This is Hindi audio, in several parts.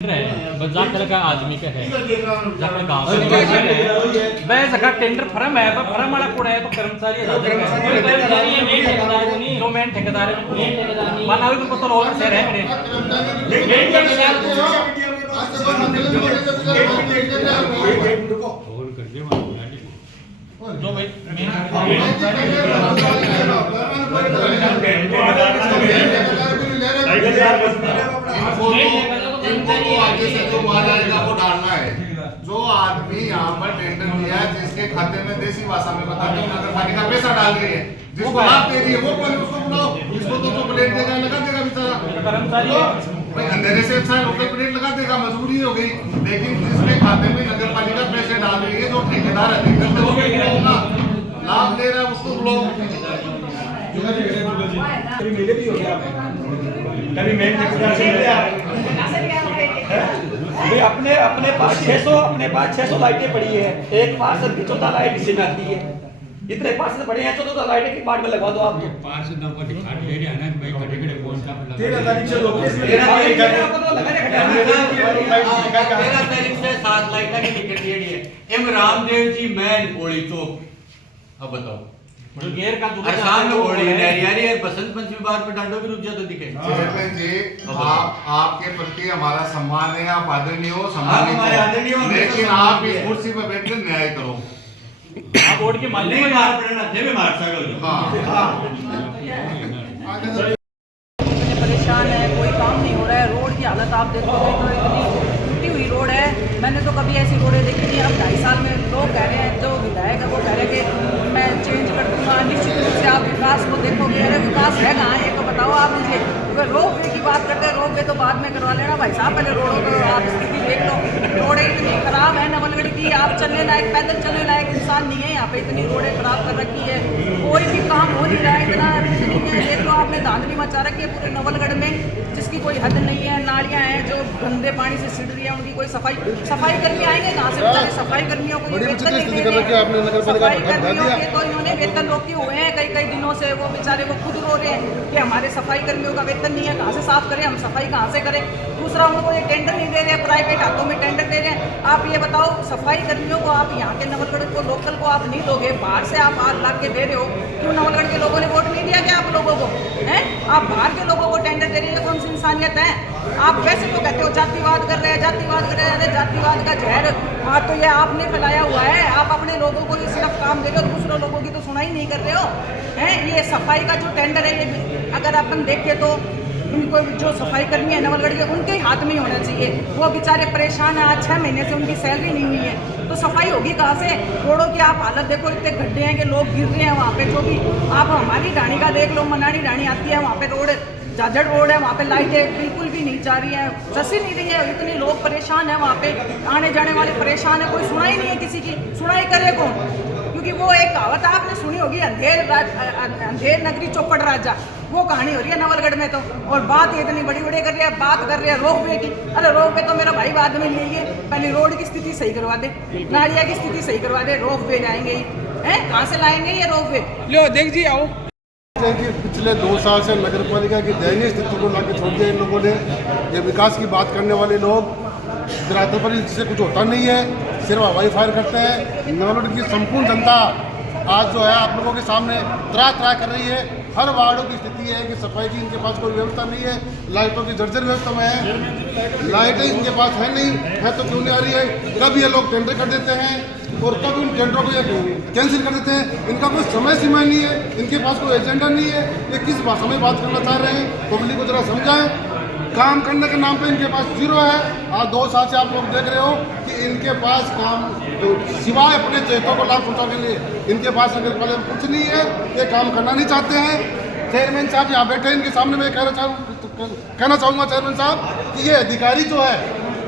का आदमी का है जाकर गांव मैं सका टेंडर फर्म है पर फर्म वाला कोड़ा है तो कर्मचारी तो मेन ठेकेदार है बनावे तो पता लोग शहर है जो भाई आगे से जो माल आएगा वो डालना है। जो आदमी यहाँ पर टेंडर दिया है जिसके खाते में देसी भाषा में बता दें नगर पालिका पैसा डाल रही है जिसको लाभ दे रही है वो पहले उसको बुलाओ। इसको तो प्लेट देगा लगा देगा बेचारा कर्मचारी भाई अंधेरे से अच्छा लोकल प्लेट लगा देगा मजबूरी हो गई। लेकिन जिसके खाते में नगर पालिका पैसे डाल रही है जो ठेकेदार है लाभ ले रहा है उसको बुलाओ। कभी मैं अपने अपने पास 600 लाइटें पड़ी है। एक पार्सल की 14 लाइट इसी में आती है। इतने पार्सल पड़े हैं 14 लाइटें की बाट में लगवा दो आप। 5 नंबर की कार्ड ले रहा है ना भाई कटे कौन सा 13 तारीख से लोकेश में 13 तारीख से 7 लाइट की टिकट दी है एम रामदेव जी मैन ओली चौक। अब बताओ गेर का आसाम में ओली यारी है बसंत पंचमी बार पे डांडो भी रुक जा तो दिखे। चेयरमैन जी आपके प्रति हमारा सम्मान है। आप आदरणीय हो आदरणीय हो लेकिन आप इस कुर्सी पर बैठकर न्याय करो। आप वोट के मालिक नहीं मार पड़े ना दे में मार सको। परेशान है कोई काम नहीं हो रहा है। रोड की हालत आप देखोगे तो इतनी टूटी हुई रोड है। मैंने तो कभी ऐसी रोडें देखी नहीं। अब 2.5 साल में लोग कह रहे हैं जो विधायक है वो कह रहे हैं कि मैं चेंज कर दूंगा। निश्चित रूप से आप विकास को देखोगे। अरे विकास है कहाँ ये तो बताओ आप मुझे। अगर रोप वे की बात करते हैं रोप वे तो बाद में करवा लेना भाई साहब। पहले रोडों को आप स्थिति देख लो। रोडें इतनी खराब है नवलगढ़ की आप चलने लायक पैदल चलने लायक इंसान नहीं है यहाँ पे। इतनी रोडें खराब कर रखी है कोई भी काम हो नहीं रहा है। इतना देख लो आपने धांधली मचा रखी है पूरे नवलगढ़ में जिसकी कोई हद नहीं है। नालियाँ हैं जो गंदे पानी से सिड़ रही है उनकी कोई सफाई कर्मी आएंगे कहाँ से बेचारे। सफाई कर्मियों को वेतन नहीं दे रहे हैं। सफाई कर्मियों के तो इन्होंने वेतन रोके हुए हैं कई दिनों से। वो बेचारे वो खुद रो रहे हैं कि हमारे सफाई कर्मियों का वेतन नहीं है। कहाँ से साफ करें हम सफाई कहाँ से करें। दूसरा उनको ये टेंडर नहीं दे रहे हैं प्राइवेट हाथों में टेंडर दे रहे हैं। आप ये बताओ सफाई कर्मियों को आप यहाँ के नवलगढ़ को लोकल को आप नहीं दोगे बाहर से आप ला के दे रहे हो। क्यों नवलगढ़ के लोगों ने वोट नहीं दिया क्या आप लोगों को हैं। आप बाहर के लोगों को टेंडर दे रहे हैं कौन सी इंसानियत है। आप वैसे तो कहते हो जातिवाद कर रहे हैं जातिवाद कर रहे हैं। अरे जातिवाद का जहर हाँ तो ये आपने फैलाया हुआ है। आप अपने लोगों को सिर्फ काम दे रहे हो दूसरे लोगों की तो सुनाई नहीं कर रहे हो हैं। ये सफाई का जो टेंडर है ये अगर अपन देखें तो इनको जो सफाई कर्मी है नवलगढ़ के उनके हाथ में ही होना चाहिए। वो बेचारे परेशान है आज 6 महीने से उनकी सैलरी नहीं हुई है तो सफाई होगी कहाँ से। रोडों की आप हालत देखो इतने गड्ढे हैं कि लोग गिर रहे हैं वहाँ पे। जो भी आप हमारी ढाणी का देख लो मनाड़ी ढाणी आती है वहाँ पे रोड जाजड़ रोड है वहाँ पे लाइटें बिल्कुल भी नहीं जा रही है चसी नहीं रही है। इतने लोग परेशान है वहाँ पे आने जाने वाले परेशान है। कोई सुनाई नहीं है किसी की। सुनाई करे कौन क्योंकि वो एक कहावत आपने सुनी होगी अंधेर नगरी चौपड़ राजा वो कहानी हो रही है नवलगढ़ में तो। और बात ये इतनी बड़ी बड़ी कर रही है बात कर रही है रोप वे की। अरे रोप वे तो मेरा भाई बाद में लिए पहले रोड की स्थिति सही करवा दे नालिया की स्थिति सही करवा दे। रोप वे जाएंगे हैं कहाँ से लाएंगे ये रोप वे। लो देख जी आओ पिछले 2 साल से नगर पालिका की दयनीय स्थिति को लाके छोड़ दिया इन लोगों ने। ये विकास की बात करने वाले लोग धरातल पर जिससे कुछ होता नहीं है सिर्फ हवाई फायर करते हैं। नवलगढ़ की संपूर्ण जनता आज जो है आप लोगों के सामने त्राह कर रही है। हर वार्डों की स्थिति है कि सफाई की इनके पास कोई व्यवस्था नहीं है। लाइटों की जर्जर व्यवस्था में है। लाइटें इनके पास है नहीं है तो क्यों नहीं आ रही है। कब ये लोग टेंडर कर देते हैं और कब उन टेंडरों को ये कैंसिल कर देते हैं। इनका कोई समय सीमा नहीं है। इनके पास कोई एजेंडा नहीं है। ये किस भाषा में बात करना चाह रहे हैं पब्लिक को जरा समझाएं। काम करने के नाम पे इनके पास 0 है। आज 2 साल से आप लोग देख रहे हो कि इनके पास काम तो सिवाय अपने चेतों को लाभ पहुंचाने के लिए इनके पास अगर पहले कुछ नहीं है। ये काम करना नहीं चाहते हैं। चेयरमैन साहब यहाँ बैठे इनके सामने मैं कहना चाहूँगा चेयरमैन साहब कि ये अधिकारी जो है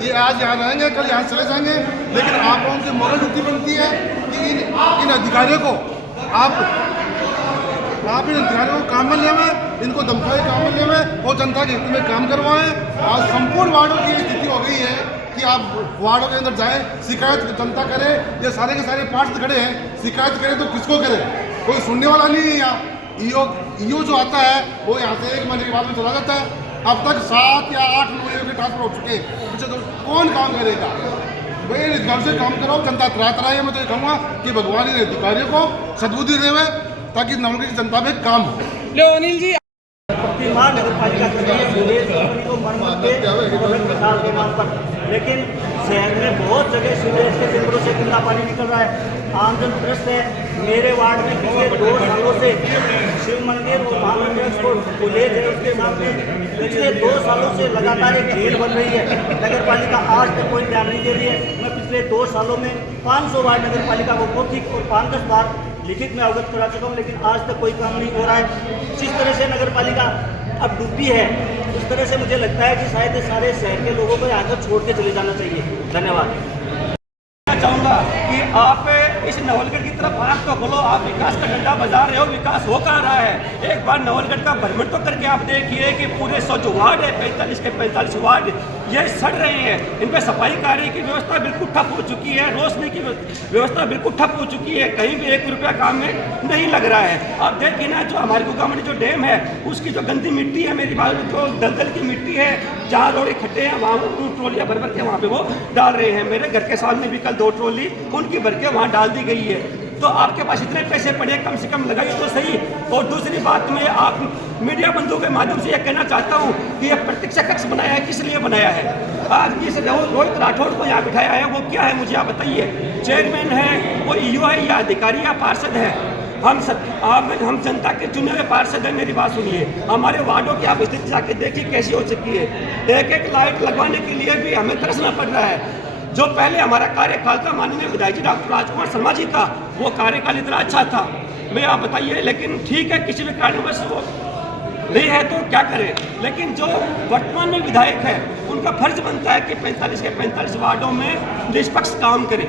ये आज यहाँ रहेंगे कल यहाँ चले जाएंगे। लेकिन आप लोगों की मोरल ड्यूटी बनती है कि इन अधिकारियों को आप इन अधिकारियों को काम में लेवे इनको धमकाए काम में लेवे और जनता के हित में काम करवाएं। आज संपूर्ण वार्डों की स्थिति हो गई है कि आप वार्डों के अंदर जाएं शिकायत जनता करे। ये सारे के सारे पार्ट्स खड़े हैं शिकायत करे तो किसको करे कोई सुनने वाला नहीं है। यहाँ ईओ जो आता है वो यहाँ से 1 महीने के बाद में चला जाता है। अब तक 7 या 8 लोगों के ट्रांसफर हो चुके हैं। पीछे तो कौन काम करेगा भाई? इस घर से काम करो, जनता त्राही है। मैं तो ये कहूँगा कि भगवान इन अधिकारियों को सद्बुद्धि देवे ताकि नवलगढ़ की जनता में काम हो। अनिल जी प्रतिमान नगर पालिका को मरम्मत के नाम पर, लेकिन शहर में बहुत जगह सीवरेज के टेंडरों से गंदा पानी निकल रहा है। आमजन त्रस्त है। मेरे वार्ड में पिछले 2 सालों से शिव मंदिर और महामंडल कॉलेज है, उसके सामने पिछले 2 सालों से लगातार एक झील बन रही है। नगर पालिका आज तक कोई ध्यान नहीं दे रही है। मैं पिछले 2 सालों में 500 बार नगर पालिका को मौखिक और 5-10 बार लिखित में अवगत करा चुका हूँ, लेकिन आज तक कोई काम नहीं हो रहा है। जिस तरह से नगर पालिका अब डूबी है, उस तरह से मुझे लगता है कि शायद सारे शहर के लोगों को यहाँ पर छोड़ के चले जाना चाहिए। धन्यवाद। मैं चाहूँगा कि आप इस नवलगढ़ की तरफ आँख तो खोलो। आप विकास का डंडा बजा रहे हो, विकास हो कहाँ रहा है? एक बार नवलगढ़ का भ्रमण तो करके आप देखिए कि पूरे 100 जो वार्ड है, 45 के 45 वार्ड ये सड़ रहे हैं। इन पर सफाई कार्य की व्यवस्था बिल्कुल ठप हो चुकी है, रोशनी की व्यवस्था बिल्कुल ठप हो चुकी है, कहीं भी 1 रुपया काम में नहीं लग रहा है। आप देखिए ना, जो हमारे गोगामड़ी जो डैम है, उसकी जो गंदी मिट्टी है, मेरी बात जो दलदल की मिट्टी है, जहाँ रोड इकट्ठे हैं वहाँ ट्रॉलियाँ भर के वहाँ पे वो डाल रहे हैं। मेरे घर के सामने भी कल 2 ट्रॉली उनकी भर के वहाँ डाल दी गई है। तो आपके पास इतने पैसे पड़े, कम से कम लगाइए तो सही। और दूसरी बात, मैं आप मीडिया बंधुओं के माध्यम से यह कहना चाहता हूँ कि यह प्रत्यक्ष कक्ष बनाया है, किस लिए बनाया है? आज जिस रोहित राठौड़ को यहाँ बिठाया है वो क्या है, मुझे आप बताइए। चेयरमैन है, वो ईओ है या अधिकारी या पार्षद है? हम जनता के चुने हुए पार्षद हैं। मेरी बात सुनिए, हमारे वार्डों की आप स्थिति जाके देखिए कैसी हो चुकी है। एक लाइट लगवाने के लिए भी हमें तरसना पड़ रहा है। जो पहले हमारा कार्यकाल था माननीय विधायक जी डॉक्टर राजकुमार शर्मा जी का, वो कार्यकाल इतना अच्छा था, मैं आप बताइए। लेकिन ठीक है, किसी भी कारणवश वो नहीं है तो क्या करें। लेकिन जो वर्तमान में विधायक है, उनका फर्ज बनता है कि 45 के 45 वार्डों में निष्पक्ष काम करें।